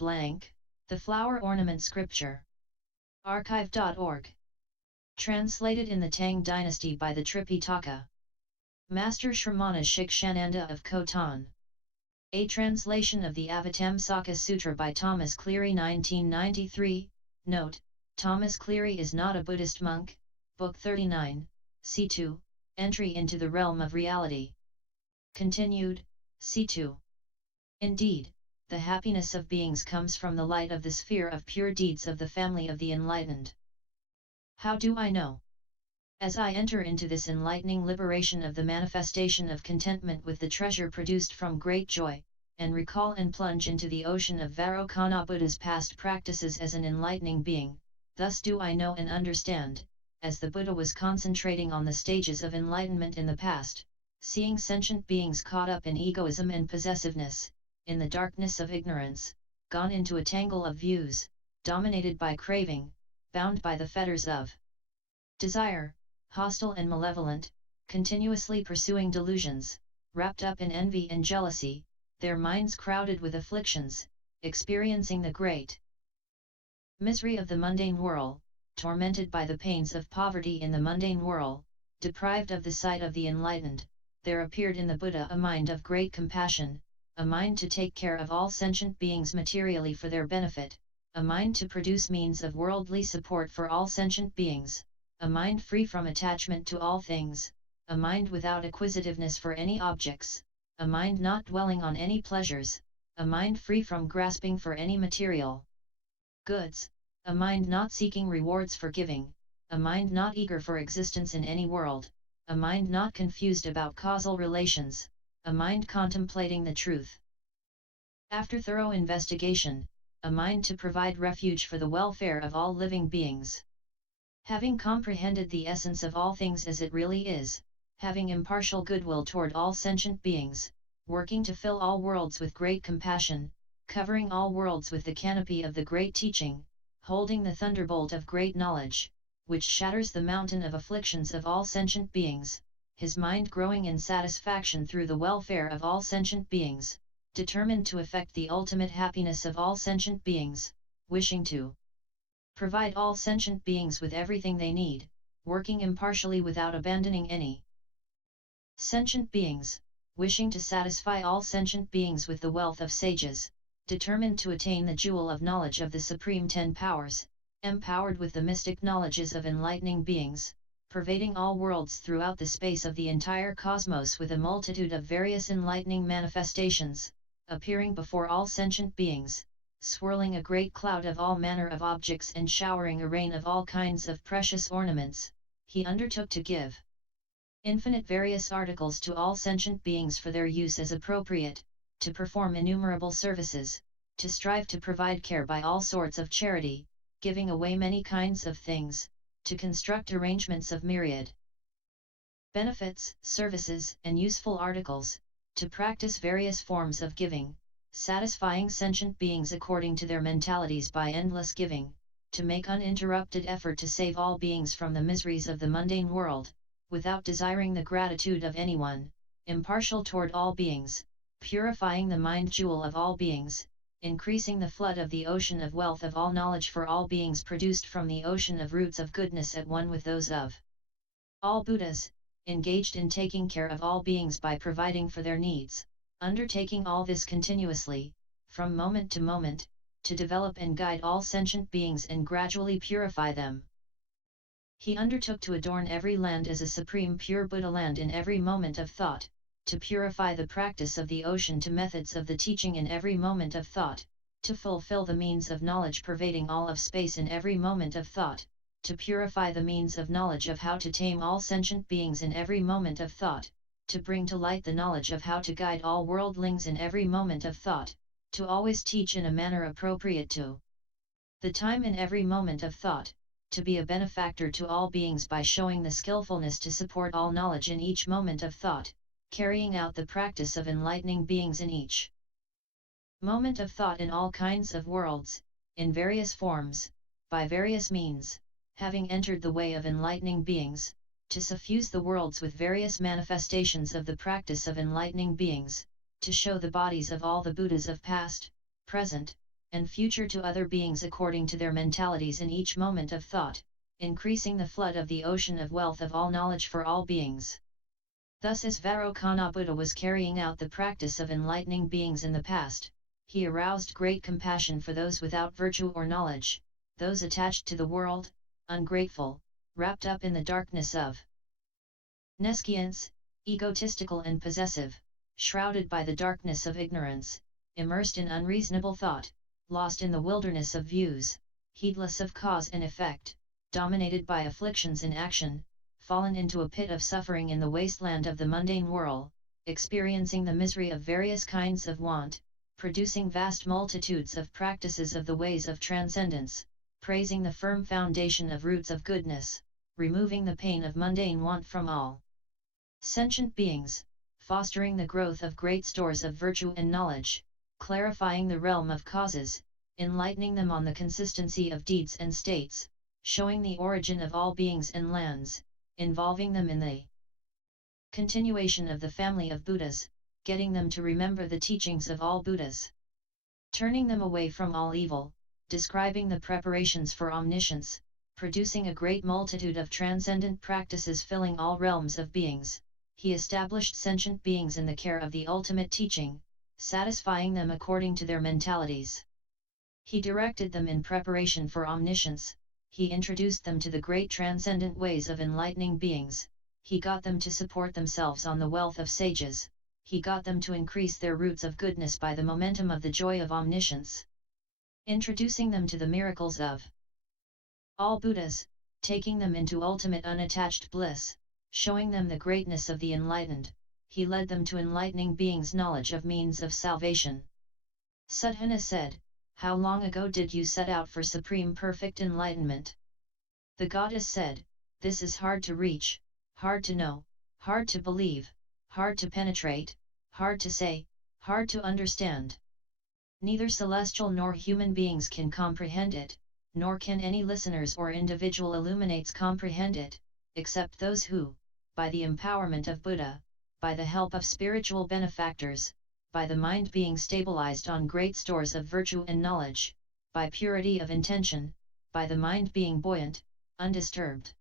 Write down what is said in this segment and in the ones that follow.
blank, The Flower Ornament Scripture. Archive.org. Translated in the Tang Dynasty by the Tripitaka. Master Shramana Shikshananda of Khotan. A translation of the Avatamsaka-Sutra by Thomas Cleary 1993. Note, Thomas Cleary is not a Buddhist monk. Book 39, C2, Entry into the Realm of Reality. Continued, C2. Indeed, the happiness of beings comes from the light of the sphere of pure deeds of the family of the enlightened. How do I know? As I enter into this enlightening liberation of the manifestation of contentment with the treasure produced from great joy, and recall and plunge into the ocean of Vairocana Buddha's past practices as an enlightening being, thus do I know and understand, as the Buddha was concentrating on the stages of enlightenment in the past, seeing sentient beings caught up in egoism and possessiveness, in the darkness of ignorance, gone into a tangle of views, dominated by craving, bound by the fetters of desire, hostile and malevolent, continuously pursuing delusions, wrapped up in envy and jealousy, their minds crowded with afflictions, experiencing the great misery of the mundane whirl, tormented by the pains of poverty in the mundane whirl, deprived of the sight of the enlightened, there appeared in the Buddha a mind of great compassion, a mind to take care of all sentient beings materially for their benefit, a mind to produce means of worldly support for all sentient beings, a mind free from attachment to all things, a mind without acquisitiveness for any objects, a mind not dwelling on any pleasures, a mind free from grasping for any material goods, a mind not seeking rewards for giving, a mind not eager for existence in any world, a mind not confused about causal relations, a mind contemplating the truth. After thorough investigation, a mind to provide refuge for the welfare of all living beings. Having comprehended the essence of all things as it really is, having impartial goodwill toward all sentient beings, working to fill all worlds with great compassion, covering all worlds with the canopy of the great teaching, holding the thunderbolt of great knowledge, which shatters the mountain of afflictions of all sentient beings, his mind growing in satisfaction through the welfare of all sentient beings, determined to effect the ultimate happiness of all sentient beings, wishing to provide all sentient beings with everything they need, working impartially without abandoning any sentient beings, wishing to satisfy all sentient beings with the wealth of sages, determined to attain the jewel of knowledge of the Supreme Ten Powers, empowered with the mystic knowledges of enlightening beings, pervading all worlds throughout the space of the entire cosmos with a multitude of various enlightening manifestations, appearing before all sentient beings, swirling a great cloud of all manner of objects and showering a rain of all kinds of precious ornaments, he undertook to give infinite various articles to all sentient beings for their use as appropriate, to perform innumerable services, to strive to provide care by all sorts of charity, giving away many kinds of things, to construct arrangements of myriad benefits, services, and useful articles, to practice various forms of giving, satisfying sentient beings according to their mentalities by endless giving, to make uninterrupted effort to save all beings from the miseries of the mundane world, without desiring the gratitude of anyone, impartial toward all beings, purifying the mind jewel of all beings, increasing the flood of the ocean of wealth of all knowledge for all beings produced from the ocean of roots of goodness at one with those of all Buddhas, engaged in taking care of all beings by providing for their needs, undertaking all this continuously, from moment to moment, to develop and guide all sentient beings and gradually purify them. He undertook to adorn every land as a supreme pure Buddha land in every moment of thought, to purify the practice of the ocean to methods of the teaching in every moment of thought, to fulfill the means of knowledge pervading all of space in every moment of thought, to purify the means of knowledge of how to tame all sentient beings in every moment of thought, to bring to light the knowledge of how to guide all worldlings in every moment of thought, to always teach in a manner appropriate to the time in every moment of thought, to be a benefactor to all beings by showing the skillfulness to support all knowledge in each moment of thought, carrying out the practice of enlightening beings in each moment of thought in all kinds of worlds, in various forms, by various means, having entered the way of enlightening beings, to suffuse the worlds with various manifestations of the practice of enlightening beings, to show the bodies of all the Buddhas of past, present, and future to other beings according to their mentalities in each moment of thought, increasing the flood of the ocean of wealth of all knowledge for all beings. Thus as Vairocana Buddha was carrying out the practice of enlightening beings in the past, he aroused great compassion for those without virtue or knowledge, those attached to the world, ungrateful, wrapped up in the darkness of nescience, egotistical and possessive, shrouded by the darkness of ignorance, immersed in unreasonable thought, lost in the wilderness of views, heedless of cause and effect, dominated by afflictions in action, fallen into a pit of suffering in the wasteland of the mundane whirl, experiencing the misery of various kinds of want, producing vast multitudes of practices of the ways of transcendence, praising the firm foundation of roots of goodness, removing the pain of mundane want from all sentient beings, fostering the growth of great stores of virtue and knowledge, clarifying the realm of causes, enlightening them on the consistency of deeds and states, showing the origin of all beings and lands, involving them in the continuation of the family of Buddhas, getting them to remember the teachings of all Buddhas, turning them away from all evil, describing the preparations for omniscience, producing a great multitude of transcendent practices filling all realms of beings. He established sentient beings in the care of the ultimate teaching, satisfying them according to their mentalities. He directed them in preparation for omniscience, he introduced them to the great transcendent ways of enlightening beings, he got them to support themselves on the wealth of sages, he got them to increase their roots of goodness by the momentum of the joy of omniscience. Introducing them to the miracles of all Buddhas, taking them into ultimate unattached bliss, showing them the greatness of the enlightened, he led them to enlightening beings' knowledge of means of salvation. Suddhana said, "How long ago did you set out for supreme perfect enlightenment?" The goddess said, "This is hard to reach, hard to know, hard to believe, hard to penetrate, hard to say, hard to understand. Neither celestial nor human beings can comprehend it, nor can any listeners or individual illuminates comprehend it, except those who, by the empowerment of Buddha, by the help of spiritual benefactors, by the mind being stabilized on great stores of virtue and knowledge, by purity of intention, by the mind being buoyant, undisturbed,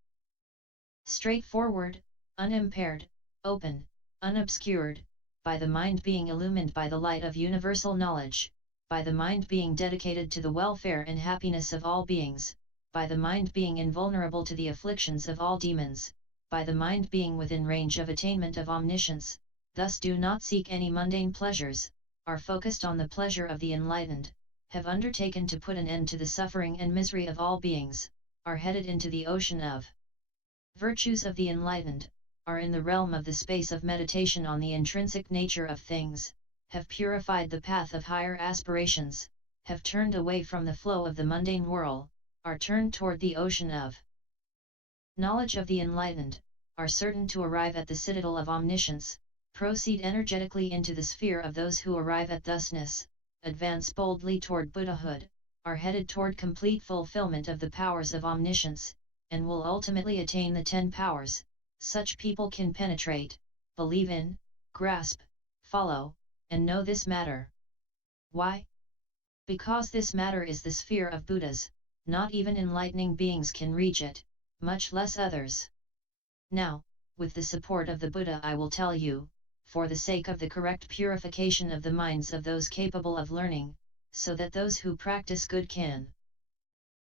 straightforward, unimpaired, open, unobscured, by the mind being illumined by the light of universal knowledge, by the mind being dedicated to the welfare and happiness of all beings, by the mind being invulnerable to the afflictions of all demons, by the mind being within range of attainment of omniscience, thus do not seek any mundane pleasures, are focused on the pleasure of the enlightened, have undertaken to put an end to the suffering and misery of all beings, are headed into the ocean of virtues of the enlightened, are in the realm of the space of meditation on the intrinsic nature of things, have purified the path of higher aspirations, have turned away from the flow of the mundane whirl, are turned toward the ocean of knowledge of the enlightened, are certain to arrive at the citadel of omniscience, proceed energetically into the sphere of those who arrive at thusness, advance boldly toward Buddhahood, are headed toward complete fulfillment of the powers of omniscience, and will ultimately attain the 10 powers. Such people can penetrate, believe in, grasp, follow, and know this matter. Why? Because this matter is the sphere of Buddhas, not even enlightening beings can reach it, much less others. Now, with the support of the Buddha I will tell you, for the sake of the correct purification of the minds of those capable of learning, so that those who practice good can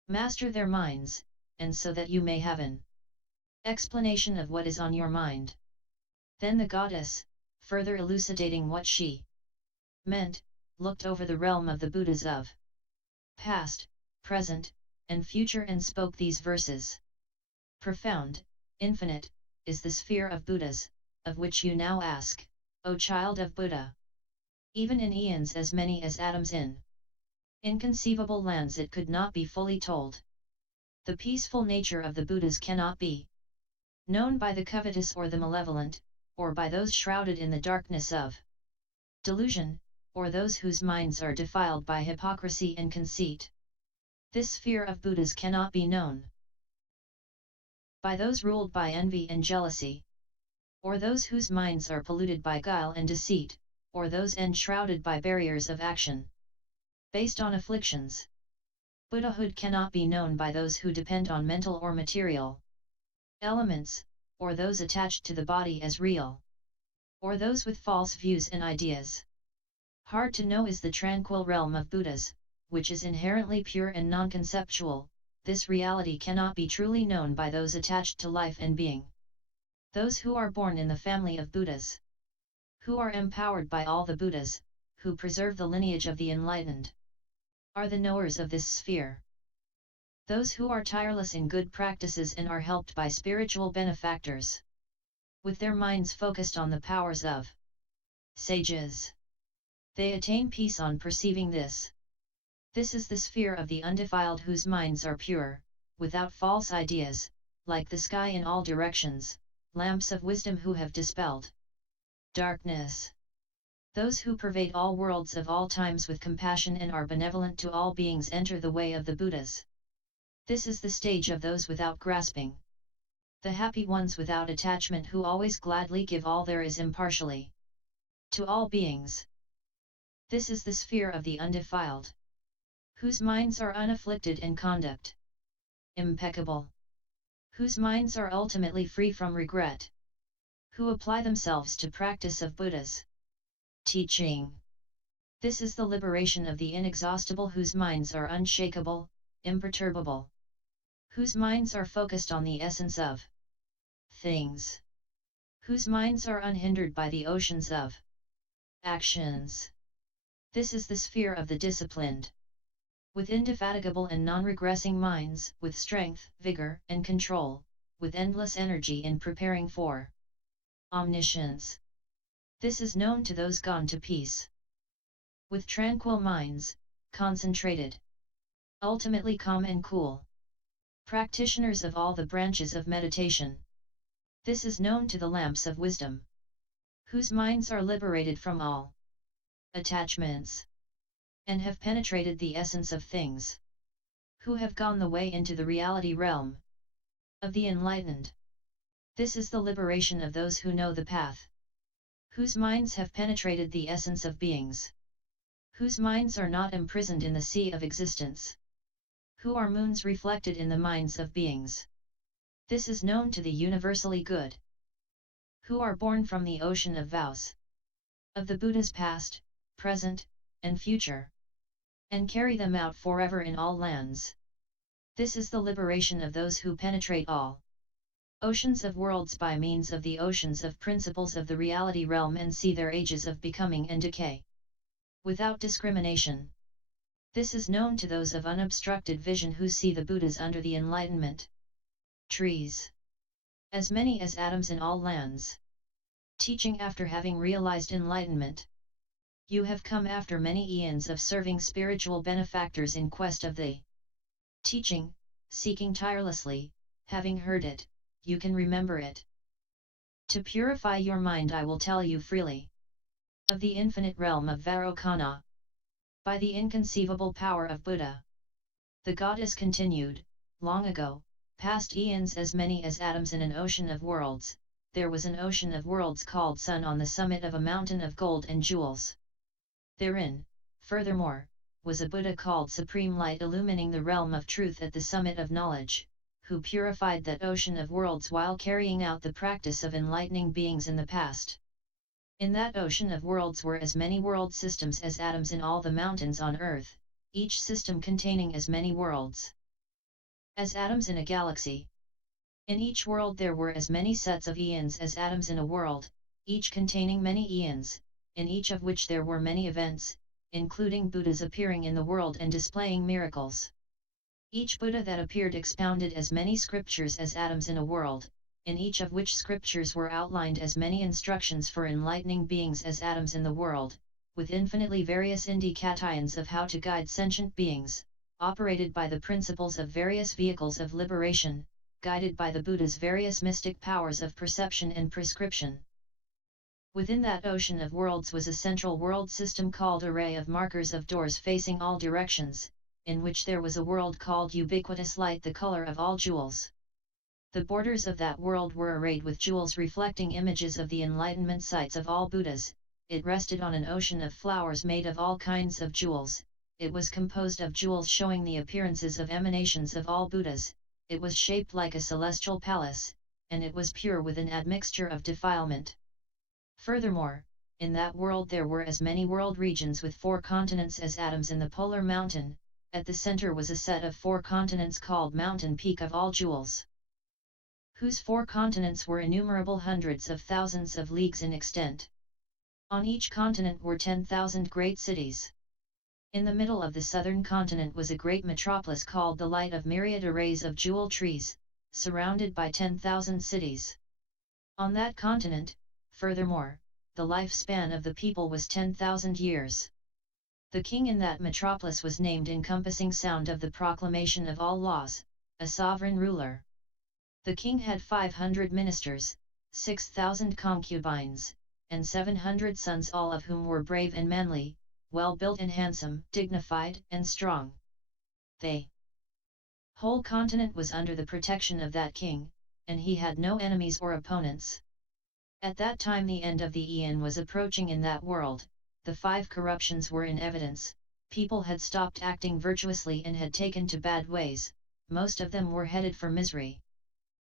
master their minds, and so that you may have an explanation of what is on your mind. Then the goddess, further elucidating what she meant, looked over the realm of the Buddhas of past, present, and future and spoke these verses. Profound, infinite, is the sphere of Buddhas, of which you now ask, O child of Buddha. Even in eons as many as atoms in inconceivable lands it could not be fully told. The peaceful nature of the Buddhas cannot be known by the covetous or the malevolent, or by those shrouded in the darkness of delusion, or those whose minds are defiled by hypocrisy and conceit. This sphere of Buddhas cannot be known by those ruled by envy and jealousy, or those whose minds are polluted by guile and deceit, or those enshrouded by barriers of action. Based on afflictions. Buddhahood cannot be known by those who depend on mental or material elements, or those attached to the body as real, or those with false views and ideas. Hard to know is the tranquil realm of Buddhas, which is inherently pure and non-conceptual. This reality cannot be truly known by those attached to life and being. Those who are born in the family of Buddhas, who are empowered by all the Buddhas, who preserve the lineage of the enlightened, are the knowers of this sphere. Those who are tireless in good practices and are helped by spiritual benefactors, with their minds focused on the powers of sages, they attain peace on perceiving this. This is the sphere of the undefiled whose minds are pure, without false ideas, like the sky in all directions, lamps of wisdom who have dispelled darkness. Those who pervade all worlds of all times with compassion and are benevolent to all beings enter the way of the Buddhas. This is the stage of those without grasping. The happy ones without attachment who always gladly give all there is impartially to all beings. This is the sphere of the undefiled, whose minds are unafflicted and conduct impeccable, whose minds are ultimately free from regret, who apply themselves to practice of Buddha's teaching. This is the liberation of the inexhaustible whose minds are unshakable, imperturbable, whose minds are focused on the essence of things, whose minds are unhindered by the oceans of actions. This is the sphere of the disciplined, with indefatigable and non-regressing minds, with strength, vigor, and control, with endless energy in preparing for omniscience. This is known to those gone to peace. With tranquil minds, concentrated, ultimately calm and cool, practitioners of all the branches of meditation. This is known to the lamps of wisdom, whose minds are liberated from all attachments, and have penetrated the essence of things, who have gone the way into the reality realm of the enlightened. This is the liberation of those who know the path, whose minds have penetrated the essence of beings, whose minds are not imprisoned in the sea of existence, who are moons reflected in the minds of beings. This is known to the universally good, who are born from the ocean of vows, of the Buddha's past, present, and future, and carry them out forever in all lands. This is the liberation of those who penetrate all oceans of worlds by means of the oceans of principles of the reality realm and see their ages of becoming and decay without discrimination. This is known to those of unobstructed vision who see the Buddhas under the enlightenment trees, as many as atoms in all lands, teaching after having realized enlightenment. You have come after many eons of serving spiritual benefactors in quest of the teaching, seeking tirelessly, having heard it, you can remember it. To purify your mind I will tell you freely of the infinite realm of Vairocana, by the inconceivable power of Buddha. The goddess continued, long ago, past eons as many as atoms in an ocean of worlds, there was an ocean of worlds called Sun on the summit of a mountain of gold and jewels. Therein, furthermore, was a Buddha called Supreme Light illumining the realm of truth at the summit of knowledge, who purified that ocean of worlds while carrying out the practice of enlightening beings in the past. In that ocean of worlds were as many world systems as atoms in all the mountains on earth, each system containing as many worlds as atoms in a galaxy. In each world there were as many sets of eons as atoms in a world, each containing many eons, in each of which there were many events, including Buddhas appearing in the world and displaying miracles. Each Buddha that appeared expounded as many scriptures as atoms in a world, in each of which scriptures were outlined as many instructions for enlightening beings as atoms in the world, with infinitely various indications of how to guide sentient beings, operated by the principles of various vehicles of liberation, guided by the Buddha's various mystic powers of perception and prescription. Within that ocean of worlds was a central world system called array of markers of doors facing all directions, in which there was a world called ubiquitous light, the color of all jewels. The borders of that world were arrayed with jewels reflecting images of the enlightenment sites of all Buddhas. It rested on an ocean of flowers made of all kinds of jewels, it was composed of jewels showing the appearances of emanations of all Buddhas, it was shaped like a celestial palace, and it was pure with an admixture of defilement. Furthermore, in that world there were as many world regions with 4 continents as atoms in the polar mountain. At the center was a set of 4 continents called Mountain Peak of all jewels, whose 4 continents were innumerable hundreds of thousands of leagues in extent. On each continent were 10,000 great cities. In the middle of the southern continent was a great metropolis called the Light of myriad arrays of jewel trees, surrounded by 10,000 cities. On that continent, furthermore, the lifespan of the people was 10,000 years. The king in that metropolis was named encompassing sound of the proclamation of all laws, a sovereign ruler. The king had 500 ministers, 6,000 concubines, and 700 sons, all of whom were brave and manly, well-built and handsome, dignified and strong. The whole continent was under the protection of that king, and he had no enemies or opponents. At that time the end of the eon was approaching in that world. The 5 corruptions were in evidence, people had stopped acting virtuously and had taken to bad ways, most of them were headed for misery.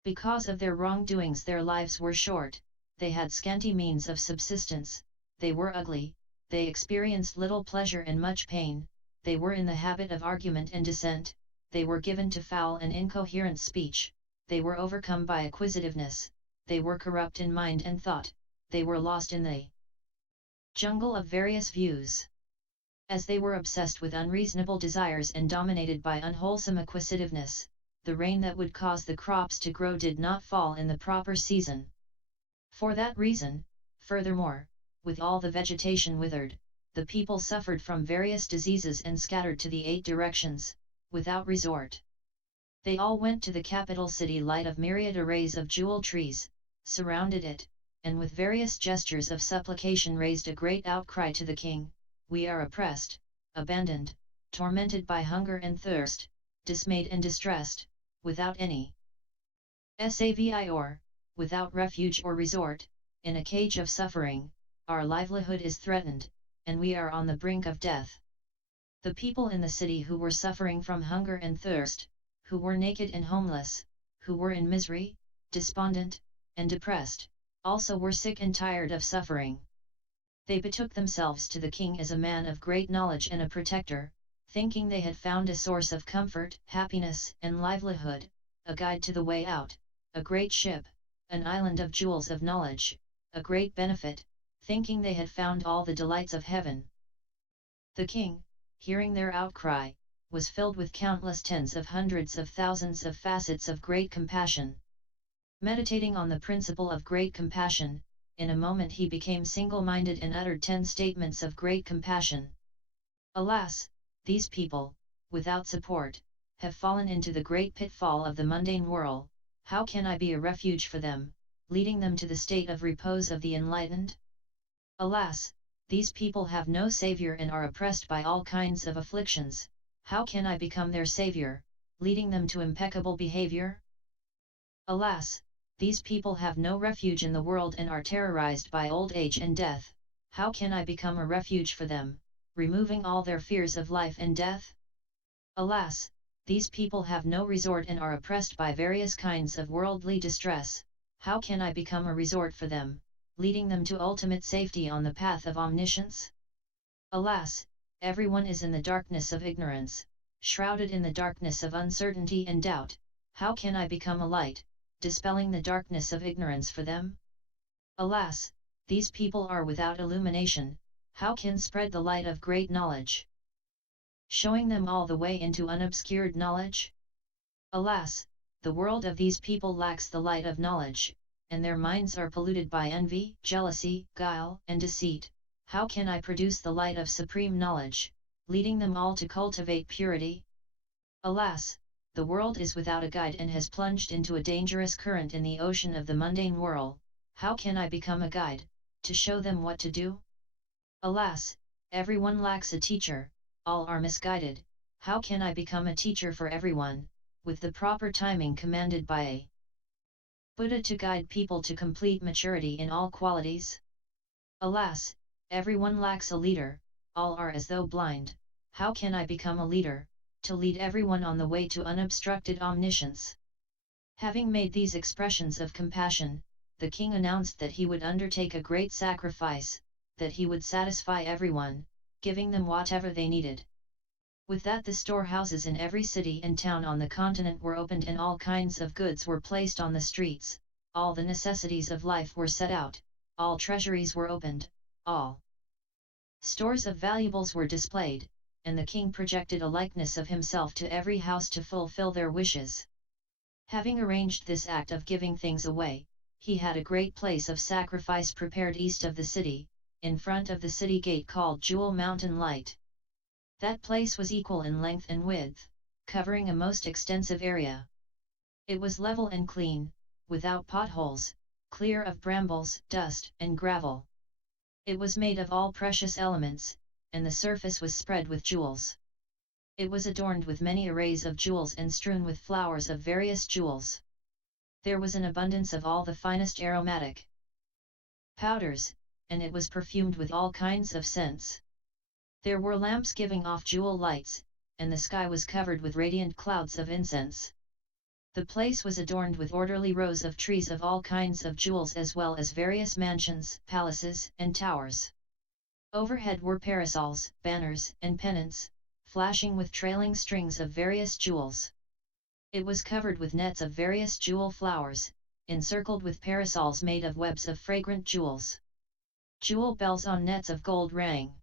Because of their wrongdoings their lives were short, they had scanty means of subsistence, they were ugly, they experienced little pleasure and much pain, they were in the habit of argument and dissent, they were given to foul and incoherent speech, they were overcome by acquisitiveness, they were corrupt in mind and thought, they were lost in the jungle of various views. As they were obsessed with unreasonable desires and dominated by unwholesome acquisitiveness, the rain that would cause the crops to grow did not fall in the proper season. For that reason, furthermore, with all the vegetation withered, the people suffered from various diseases and scattered to the 8 directions, without resort. They all went to the capital city Light of myriad arrays of jewel trees, surrounded it, and with various gestures of supplication raised a great outcry to the king, "We are oppressed, abandoned, tormented by hunger and thirst, dismayed and distressed, without any savi or, without refuge or resort, in a cage of suffering, our livelihood is threatened, and we are on the brink of death." The people in the city who were suffering from hunger and thirst, who were naked and homeless, who were in misery, despondent, and depressed, also were sick and tired of suffering. They betook themselves to the king as a man of great knowledge and a protector, thinking they had found a source of comfort, happiness, and livelihood, a guide to the way out, a great ship, an island of jewels of knowledge, a great benefit, thinking they had found all the delights of heaven. The king, hearing their outcry, was filled with countless tens of hundreds of thousands of facets of great compassion. Meditating on the principle of great compassion, in a moment he became single-minded and uttered 10 statements of great compassion. Alas, these people, without support, have fallen into the great pitfall of the mundane whirl. How can I be a refuge for them, leading them to the state of repose of the enlightened? Alas, these people have no savior and are oppressed by all kinds of afflictions. How can I become their savior, leading them to impeccable behavior? Alas, these people have no refuge in the world and are terrorized by old age and death. How can I become a refuge for them, removing all their fears of life and death? Alas, these people have no resort and are oppressed by various kinds of worldly distress. How can I become a resort for them, leading them to ultimate safety on the path of omniscience? Alas, everyone is in the darkness of ignorance, shrouded in the darkness of uncertainty and doubt. How can I become a light, dispelling the darkness of ignorance for them? Alas, these people are without illumination. How can spread the light of great knowledge, showing them all the way into unobscured knowledge? Alas, the world of these people lacks the light of knowledge, and their minds are polluted by envy, jealousy, guile, and deceit. How can I produce the light of supreme knowledge, leading them all to cultivate purity? Alas, the world is without a guide and has plunged into a dangerous current in the ocean of the mundane whirl. How can I become a guide, to show them what to do? Alas, everyone lacks a teacher, all are misguided. How can I become a teacher for everyone, with the proper timing commanded by a Buddha to guide people to complete maturity in all qualities? Alas, everyone lacks a leader, all are as though blind. how can I become a leader, to lead everyone on the way to unobstructed omniscience? Having made these expressions of compassion, the king announced that he would undertake a great sacrifice, that he would satisfy everyone, giving them whatever they needed. With that the storehouses in every city and town on the continent were opened and all kinds of goods were placed on the streets, all the necessities of life were set out, all treasuries were opened, all stores of valuables were displayed, and the king projected a likeness of himself to every house to fulfill their wishes. Having arranged this act of giving things away, he had a great place of sacrifice prepared east of the city, in front of the city gate called Jewel Mountain Light. That place was equal in length and width, covering a most extensive area. It was level and clean, without potholes, clear of brambles, dust, and gravel. It was made of all precious elements, and the surface was spread with jewels. It was adorned with many arrays of jewels and strewn with flowers of various jewels. There was an abundance of all the finest aromatic powders, and it was perfumed with all kinds of scents. There were lamps giving off jewel lights, and the sky was covered with radiant clouds of incense. The place was adorned with orderly rows of trees of all kinds of jewels as well as various mansions, palaces, and towers. Overhead were parasols, banners, and pennants, flashing with trailing strings of various jewels. It was covered with nets of various jewel flowers, encircled with parasols made of webs of fragrant jewels. Jewel bells on nets of gold rang.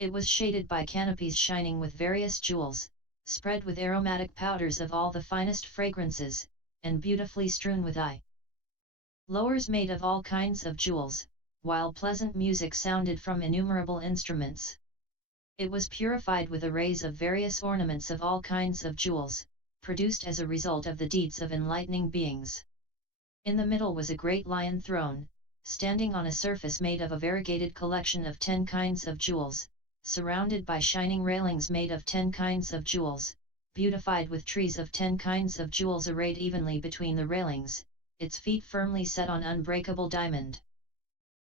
It was shaded by canopies shining with various jewels, spread with aromatic powders of all the finest fragrances, and beautifully strewn with lowers made of all kinds of jewels, while pleasant music sounded from innumerable instruments. It was purified with arrays of various ornaments of all kinds of jewels, produced as a result of the deeds of enlightening beings. In the middle was a great lion throne, standing on a surface made of a variegated collection of 10 kinds of jewels, surrounded by shining railings made of 10 kinds of jewels, beautified with trees of 10 kinds of jewels arrayed evenly between the railings, its feet firmly set on unbreakable diamond.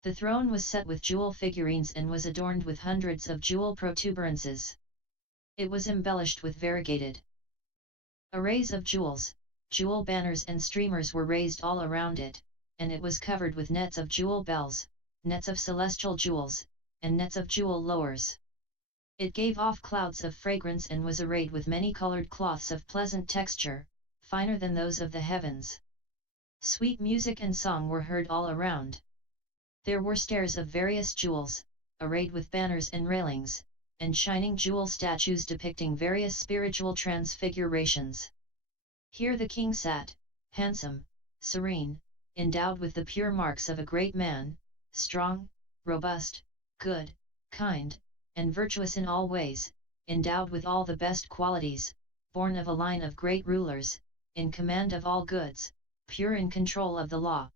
The throne was set with jewel figurines and was adorned with hundreds of jewel protuberances. It was embellished with variegated arrays of jewels, jewel banners and streamers were raised all around it, and it was covered with nets of jewel bells, nets of celestial jewels, and nets of jewel lowers. It gave off clouds of fragrance and was arrayed with many colored cloths of pleasant texture, finer than those of the heavens. Sweet music and song were heard all around. There were stairs of various jewels, arrayed with banners and railings, and shining jewel statues depicting various spiritual transfigurations. Here the king sat, handsome, serene, endowed with the pure marks of a great man, strong, robust, good, kind, and virtuous in all ways, endowed with all the best qualities, born of a line of great rulers, in command of all goods, pure in control of the law.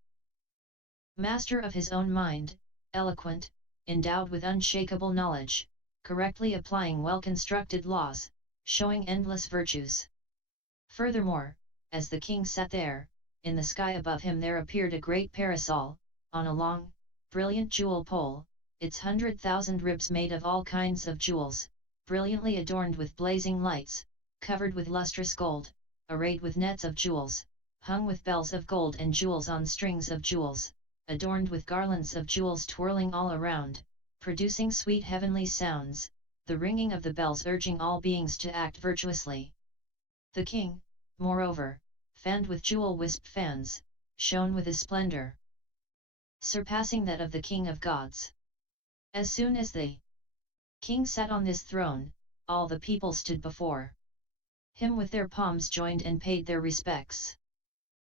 Master of his own mind, eloquent, endowed with unshakable knowledge, correctly applying well-constructed laws, showing endless virtues. Furthermore, as the king sat there, in the sky above him there appeared a great parasol, on a long, brilliant jewel pole, its 100,000 ribs made of all kinds of jewels, brilliantly adorned with blazing lights, covered with lustrous gold, arrayed with nets of jewels, hung with bells of gold and jewels on strings of jewels, adorned with garlands of jewels twirling all around, producing sweet heavenly sounds, the ringing of the bells urging all beings to act virtuously. The king, moreover, fanned with jewel-wisp fans, shone with a splendor surpassing that of the king of gods. As soon as the king sat on this throne, all the people stood before him with their palms joined and paid their respects.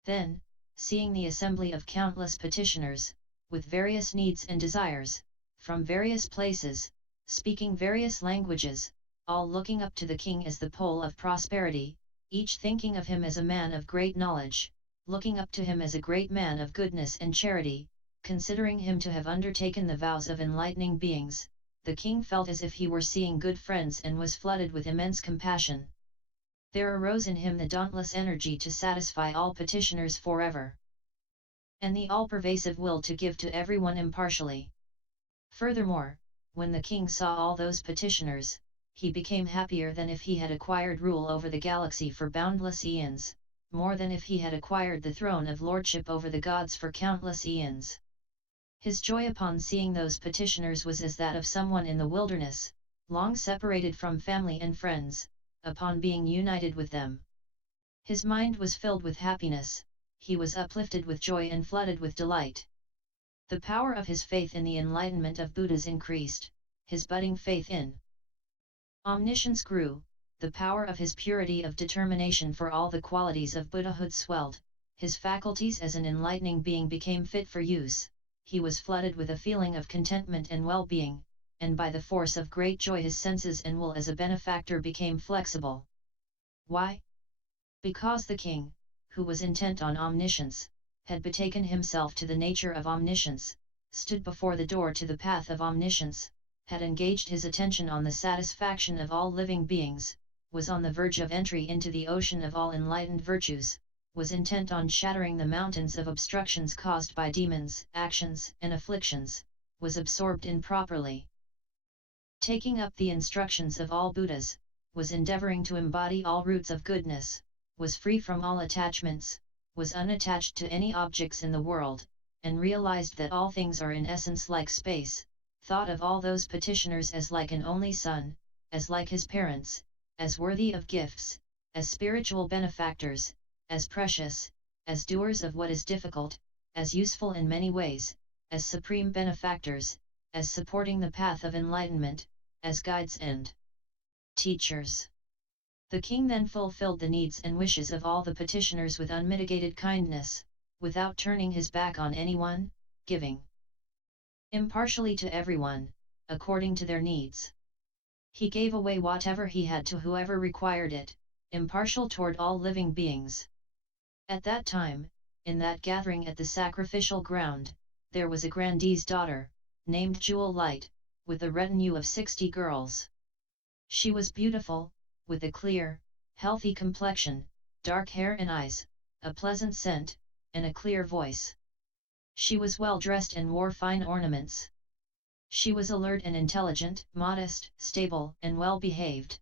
Then, seeing the assembly of countless petitioners, with various needs and desires, from various places, speaking various languages, all looking up to the king as the pole of prosperity, each thinking of him as a man of great knowledge, looking up to him as a great man of goodness and charity, considering him to have undertaken the vows of enlightening beings, the king felt as if he were seeing good friends and was flooded with immense compassion. There arose in him the dauntless energy to satisfy all petitioners forever, and the all-pervasive will to give to everyone impartially. Furthermore, when the king saw all those petitioners, he became happier than if he had acquired rule over the galaxy for boundless eons, more than if he had acquired the throne of lordship over the gods for countless eons. His joy upon seeing those petitioners was as that of someone in the wilderness, long separated from family and friends, upon being united with them. His mind was filled with happiness, he was uplifted with joy and flooded with delight. The power of his faith in the enlightenment of Buddhas increased, his budding faith in omniscience grew, the power of his purity of determination for all the qualities of Buddhahood swelled, his faculties as an enlightening being became fit for use, he was flooded with a feeling of contentment and well-being, and by the force of great joy his senses and will as a benefactor became flexible. Why? Because the king, who was intent on omniscience, had betaken himself to the nature of omniscience, stood before the door to the path of omniscience, had engaged his attention on the satisfaction of all living beings, was on the verge of entry into the ocean of all enlightened virtues, was intent on shattering the mountains of obstructions caused by demons, actions, and afflictions, was absorbed in properly taking up the instructions of all Buddhas, was endeavoring to embody all roots of goodness, was free from all attachments, was unattached to any objects in the world, and realized that all things are in essence like space, thought of all those petitioners as like an only son, as like his parents, as worthy of gifts, as spiritual benefactors, as precious, as doers of what is difficult, as useful in many ways, as supreme benefactors, as supporting the path of enlightenment, as guides and teachers. The king then fulfilled the needs and wishes of all the petitioners with unmitigated kindness, without turning his back on anyone, giving impartially to everyone, according to their needs. He gave away whatever he had to whoever required it, impartial toward all living beings. At that time, in that gathering at the sacrificial ground, there was a grandee's daughter, named Jewel Light, with a retinue of 60 girls. She was beautiful, with a clear, healthy complexion, dark hair and eyes, a pleasant scent, and a clear voice. She was well dressed and wore fine ornaments. She was alert and intelligent, modest, stable, and well behaved.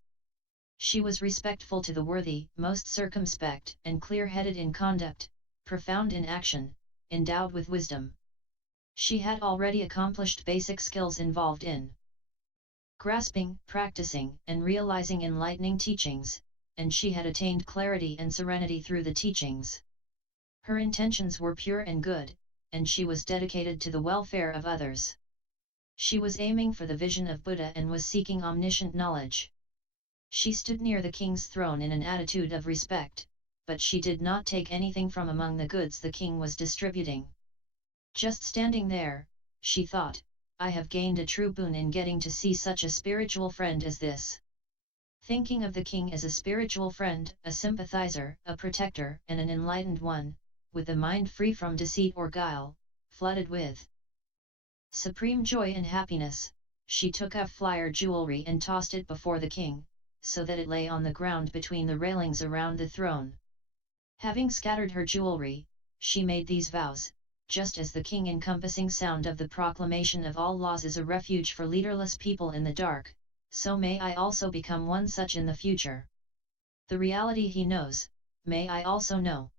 She was respectful to the worthy, most circumspect and clear-headed in conduct, profound in action, endowed with wisdom. She had already accomplished basic skills involved in grasping, practicing, and realizing enlightening teachings, and she had attained clarity and serenity through the teachings. Her intentions were pure and good, and she was dedicated to the welfare of others. She was aiming for the vision of Buddha and was seeking omniscient knowledge. She stood near the king's throne in an attitude of respect, but she did not take anything from among the goods the king was distributing. Just standing there, she thought, I have gained a true boon in getting to see such a spiritual friend as this. Thinking of the king as a spiritual friend, a sympathizer, a protector, and an enlightened one, with a mind free from deceit or guile, flooded with supreme joy and happiness, she took up flyer jewelry and tossed it before the king, so that it lay on the ground between the railings around the throne. Having scattered her jewelry, she made these vows, just as the king encompassing sound of the proclamation of all laws is a refuge for leaderless people in the dark, so may I also become one such in the future. The reality he knows, may I also know.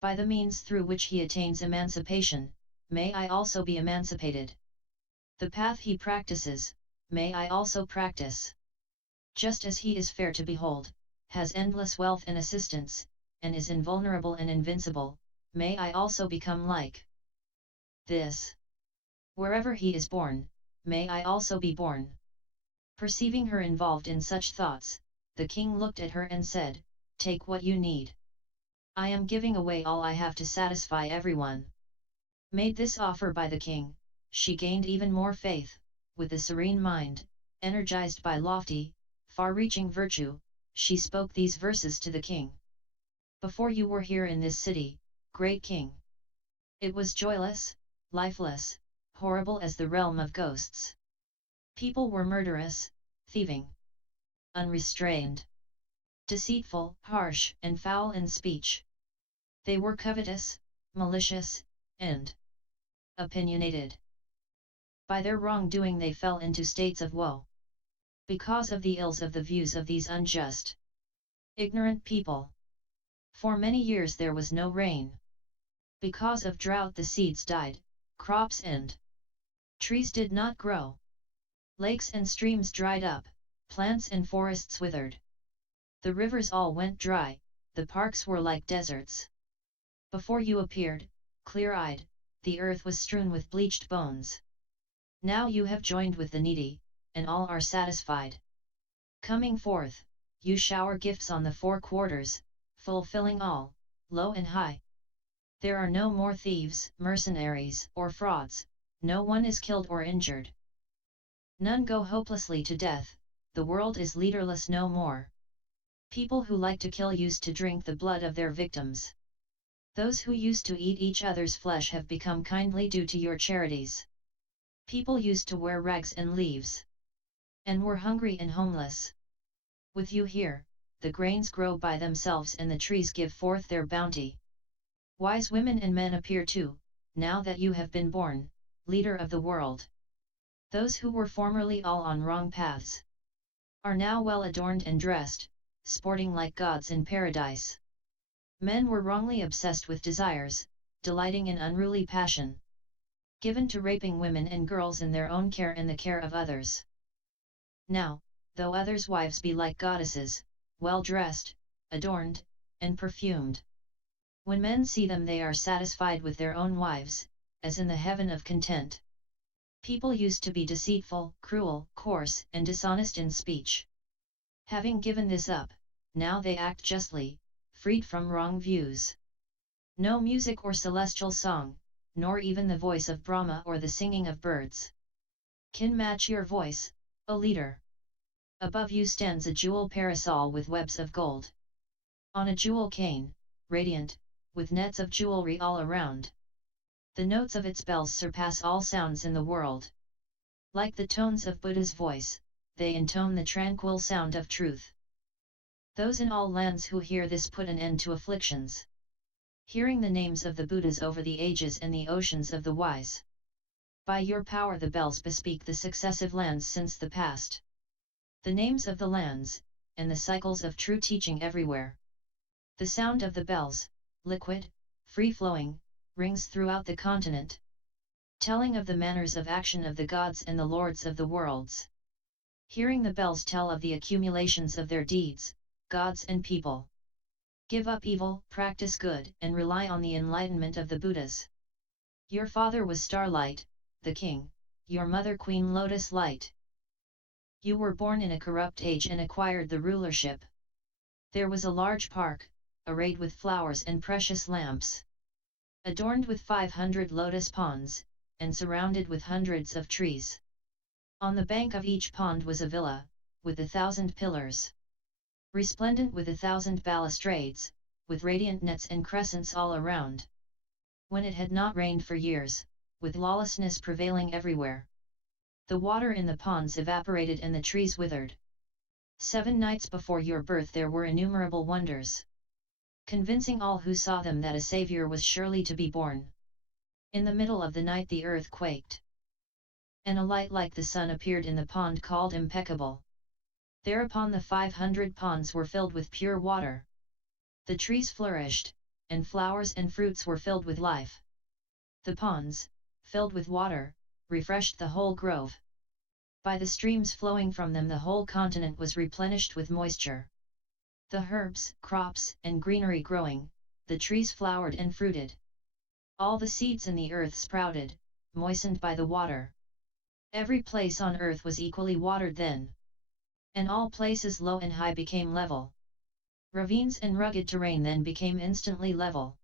By the means through which he attains emancipation, may I also be emancipated. The path he practices, may I also practice. Just as he is fair to behold, has endless wealth and assistance, and is invulnerable and invincible, may I also become like this. Wherever he is born, may I also be born. Perceiving her involved in such thoughts, the king looked at her and said, Take what you need. I am giving away all I have to satisfy everyone. Made this offer by the king, she gained even more faith, with a serene mind, energized by lofty, far-reaching virtue, she spoke these verses to the king. Before you were here in this city, great king. It was joyless, lifeless, horrible as the realm of ghosts. People were murderous, thieving, unrestrained, deceitful, harsh, and foul in speech. They were covetous, malicious, and opinionated. By their wrongdoing they fell into states of woe. because of the ills of the views of these unjust, ignorant people. For many years there was no rain. Because of drought the seeds died, crops and trees did not grow. Lakes and streams dried up, plants and forests withered. The rivers all went dry, the parks were like deserts. Before you appeared, clear-eyed, the earth was strewn with bleached bones. Now you have joined with the needy, and all are satisfied. Coming forth, you shower gifts on the four quarters, fulfilling all, low and high. There are no more thieves, mercenaries, or frauds, no one is killed or injured. None go hopelessly to death, the world is leaderless no more. People who like to kill used to drink the blood of their victims. Those who used to eat each other's flesh have become kindly due to your charities. People used to wear rags and leaves, and were hungry and homeless. With you here, the grains grow by themselves and the trees give forth their bounty. Wise women and men appear too, now that you have been born, leader of the world. Those who were formerly all on wrong paths are now well adorned and dressed, sporting like gods in paradise. Men were wrongly obsessed with desires, delighting in unruly passion, given to raping women and girls in their own care and the care of others. Now, though others' wives be like goddesses, well dressed, adorned, and perfumed, when men see them they are satisfied with their own wives, as in the heaven of content. People used to be deceitful, cruel, coarse, and dishonest in speech. Having given this up, now they act justly, freed from wrong views. No music or celestial song, nor even the voice of Brahma or the singing of birds, can match your voice, O leader. Above you stands a jewel parasol with webs of gold. On a jewel cane, radiant, with nets of jewelry all around. The notes of its bells surpass all sounds in the world. Like the tones of Buddha's voice, they intone the tranquil sound of truth. Those in all lands who hear this put an end to afflictions. Hearing the names of the Buddhas over the ages and the oceans of the wise. By your power the bells bespeak the successive lands since the past. The names of the lands, and the cycles of true teaching everywhere. The sound of the bells, liquid, free-flowing, rings throughout the continent, telling of the manners of action of the gods and the lords of the worlds. Hearing the bells tell of the accumulations of their deeds, gods and people. Give up evil, practice good, and rely on the enlightenment of the Buddhas. Your father was Starlight, the king, your mother Queen Lotus Light. You were born in a corrupt age and acquired the rulership. There was a large park, arrayed with flowers and precious lamps, adorned with 500 lotus ponds, and surrounded with hundreds of trees. On the bank of each pond was a villa, with 1,000 pillars, resplendent with 1,000 balustrades, with radiant nets and crescents all around. When it had not rained for years, with lawlessness prevailing everywhere, the water in the ponds evaporated and the trees withered. 7 nights before your birth there were innumerable wonders, convincing all who saw them that a Saviour was surely to be born. In the middle of the night the earth quaked, and a light like the sun appeared in the pond called Impeccable. Thereupon the 500 ponds were filled with pure water. The trees flourished, and flowers and fruits were filled with life. The ponds, filled with water, refreshed the whole grove. By the streams flowing from them the whole continent was replenished with moisture. The herbs, crops, and greenery growing, the trees flowered and fruited. All the seeds in the earth sprouted, moistened by the water. Every place on earth was equally watered then. And all places low and high became level. Ravines and rugged terrain then became instantly level.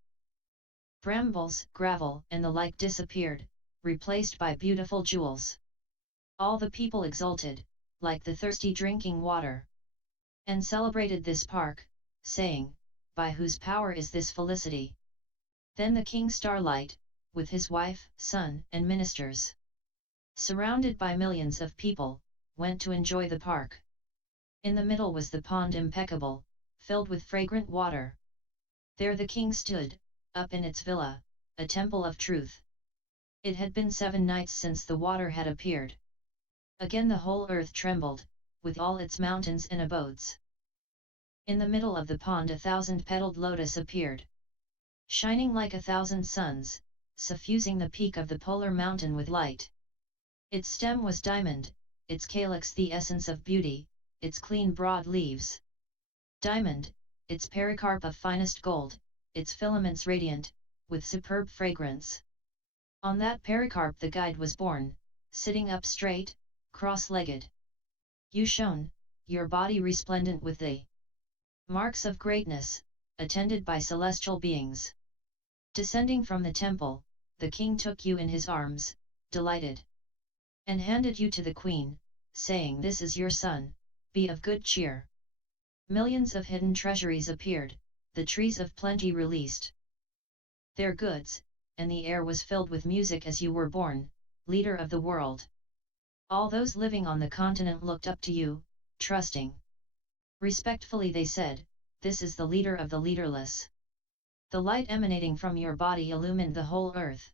Brambles, gravel, and the like disappeared, replaced by beautiful jewels. All the people exulted, like the thirsty drinking water, and celebrated this park, saying, by whose power is this felicity? Then the king Starlight, with his wife, son, and ministers, surrounded by millions of people, went to enjoy the park. In the middle was the pond Impeccable, filled with fragrant water. There the king stood, up in its villa, a temple of truth. It had been 7 nights since the water had appeared. Again the whole earth trembled, with all its mountains and abodes. In the middle of the pond 1,000-petaled lotus appeared, shining like 1,000 suns, suffusing the peak of the polar mountain with light. Its stem was diamond, its calyx the essence of beauty, its clean broad leaves diamond, its pericarp of finest gold, its filaments radiant, with superb fragrance. On that pericarp the guide was born, sitting up straight, cross-legged. You shone, your body resplendent with the marks of greatness, attended by celestial beings. Descending from the temple, the king took you in his arms, delighted, and handed you to the queen, saying, "This is your son, be of good cheer." Millions of hidden treasuries appeared, the trees of plenty released their goods, and the air was filled with music as you were born, leader of the world. All those living on the continent looked up to you, trusting. Respectfully they said, "This is the leader of the leaderless." The light emanating from your body illumined the whole earth.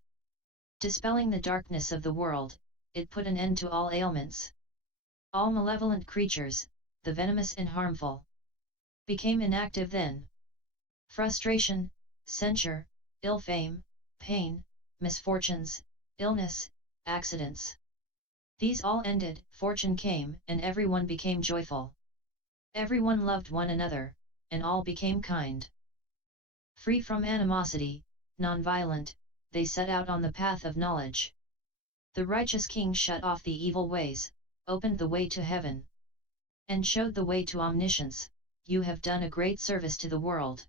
Dispelling the darkness of the world, it put an end to all ailments. All malevolent creatures, the venomous and harmful, became inactive then. Frustration, censure, ill fame, pain, misfortunes, illness, accidents. These all ended, fortune came, and everyone became joyful. Everyone loved one another, and all became kind. Free from animosity, non-violent, they set out on the path of knowledge. The righteous king shut off the evil ways, opened the way to heaven, and showed the way to omniscience. You have done a great service to the world.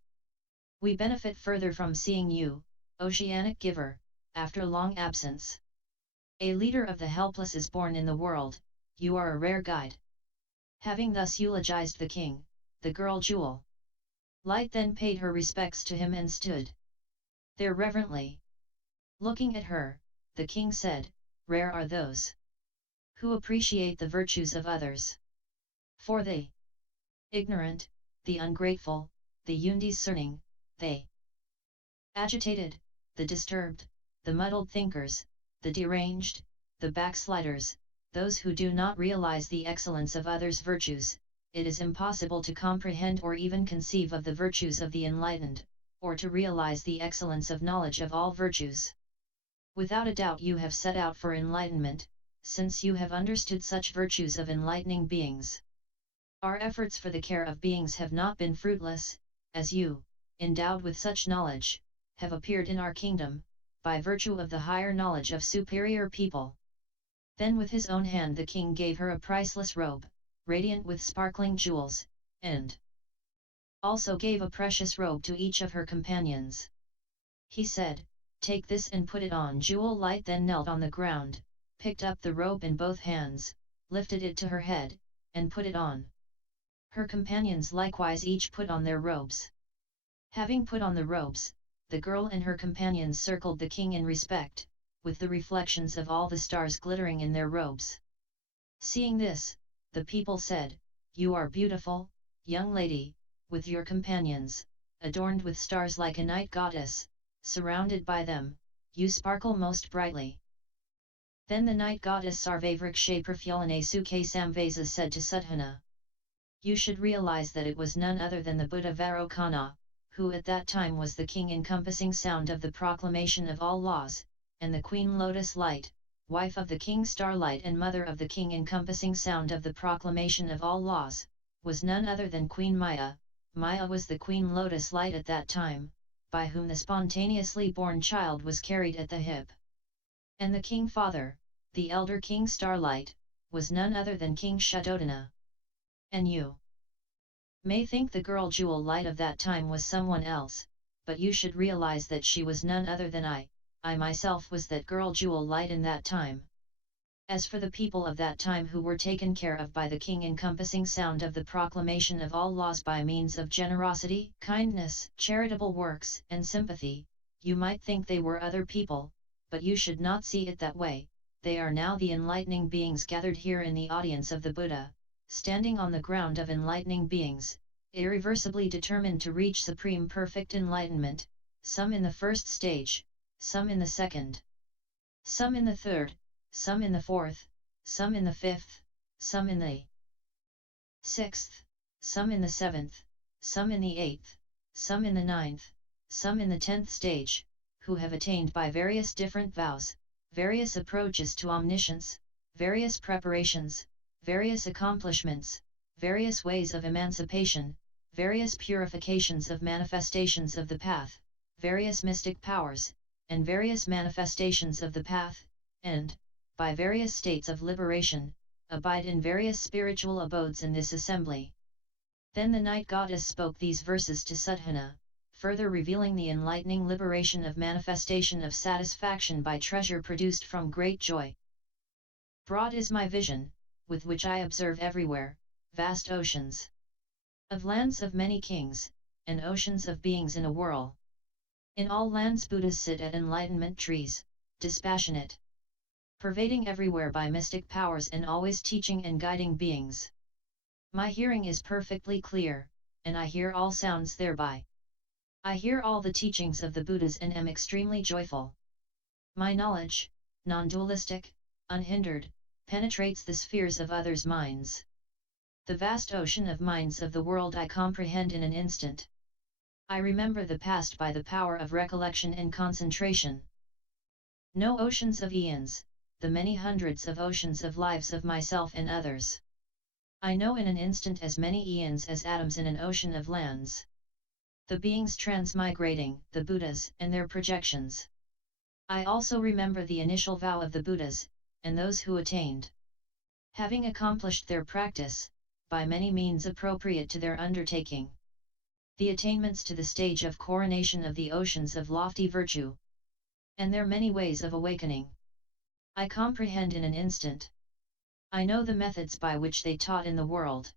We benefit further from seeing you, oceanic giver, after long absence. A leader of the helpless is born in the world, you are a rare guide. Having thus eulogized the king, the girl Jewel Light then paid her respects to him and stood there reverently. Looking at her, the king said, "Rare are those who appreciate the virtues of others. For the ignorant, the ungrateful, the undiscerning, the agitated, the disturbed, the muddled thinkers, the deranged, the backsliders, those who do not realize the excellence of others' virtues, it is impossible to comprehend or even conceive of the virtues of the enlightened, or to realize the excellence of knowledge of all virtues. Without a doubt you have set out for enlightenment, since you have understood such virtues of enlightening beings. Our efforts for the care of beings have not been fruitless, as you, endowed with such knowledge, have appeared in our kingdom, by virtue of the higher knowledge of superior people." Then with his own hand the king gave her a priceless robe, radiant with sparkling jewels, and also gave a precious robe to each of her companions. He said, "Take this and put it on." Jewel Light then knelt on the ground, picked up the robe in both hands, lifted it to her head, and put it on. Her companions likewise each put on their robes. Having put on the robes, the girl and her companions circled the king in respect, with the reflections of all the stars glittering in their robes. Seeing this, the people said, "You are beautiful, young lady, with your companions, adorned with stars like a night goddess, surrounded by them, you sparkle most brightly." Then the night goddess Sarvavriksha Prafulane Sukhe Samvasa said to Suddhana, "You should realize that it was none other than the Buddha Varokana, who at that time was the king encompassing sound of the proclamation of all laws, and the queen Lotus Light, wife of the king Starlight and mother of the king encompassing sound of the proclamation of all laws, was none other than Queen Maya. Maya was the queen Lotus Light at that time, by whom the spontaneously born child was carried at the hip. And the king father, the elder king Starlight, was none other than King Shuddhodana. And you may think the girl Jewel Light of that time was someone else, but you should realize that she was none other than I myself was that girl Jewel Light in that time. As for the people of that time who were taken care of by the king encompassing sound of the proclamation of all laws by means of generosity, kindness, charitable works, and sympathy, you might think they were other people, but you should not see it that way. They are now the enlightening beings gathered here in the audience of the Buddha, standing on the ground of enlightening beings, irreversibly determined to reach supreme perfect enlightenment, some in the first stage, some in the second, some in the third, some in the fourth, some in the fifth, some in the 6th, some in the 7th, some in the 8th, some in the 9th, some in the 10th stage, who have attained by various different vows, various approaches to omniscience, various preparations, various accomplishments, various ways of emancipation, various purifications of manifestations of the path, various mystic powers, and various manifestations of the path, and, by various states of liberation, abide in various spiritual abodes in this assembly. Then the night goddess spoke these verses to Sudhana, further revealing the enlightening liberation of manifestation of satisfaction by treasure produced from great joy. Broad is my vision, with which I observe everywhere, vast oceans of lands of many kings, and oceans of beings in a whirl. In all lands Buddhas sit at enlightenment trees, dispassionate, pervading everywhere by mystic powers and always teaching and guiding beings. My hearing is perfectly clear, and I hear all sounds thereby. I hear all the teachings of the Buddhas and am extremely joyful. My knowledge, non-dualistic, unhindered, penetrates the spheres of others' minds. The vast ocean of minds of the world I comprehend in an instant. I remember the past by the power of recollection and concentration. No oceans of eons, the many hundreds of oceans of lives of myself and others. I know in an instant as many eons as atoms in an ocean of lands. The beings transmigrating, the Buddhas, and their projections. I also remember the initial vow of the Buddhas, and those who attained. Having accomplished their practice, by many means appropriate to their undertaking. The attainments to the stage of coronation of the oceans of lofty virtue. And their many ways of awakening. I comprehend in an instant. I know the methods by which they taught in the world.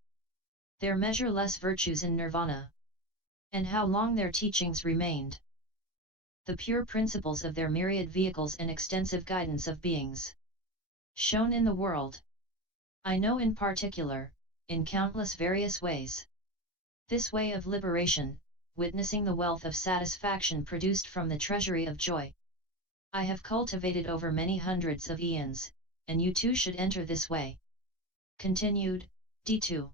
Their measureless virtues in nirvana. And how long their teachings remained. The pure principles of their myriad vehicles and extensive guidance of beings. Shown in the world. I know in particular, in countless various ways. This way of liberation, witnessing the wealth of satisfaction produced from the treasury of joy. I have cultivated over many hundreds of eons, and you too should enter this way. Continued, D2.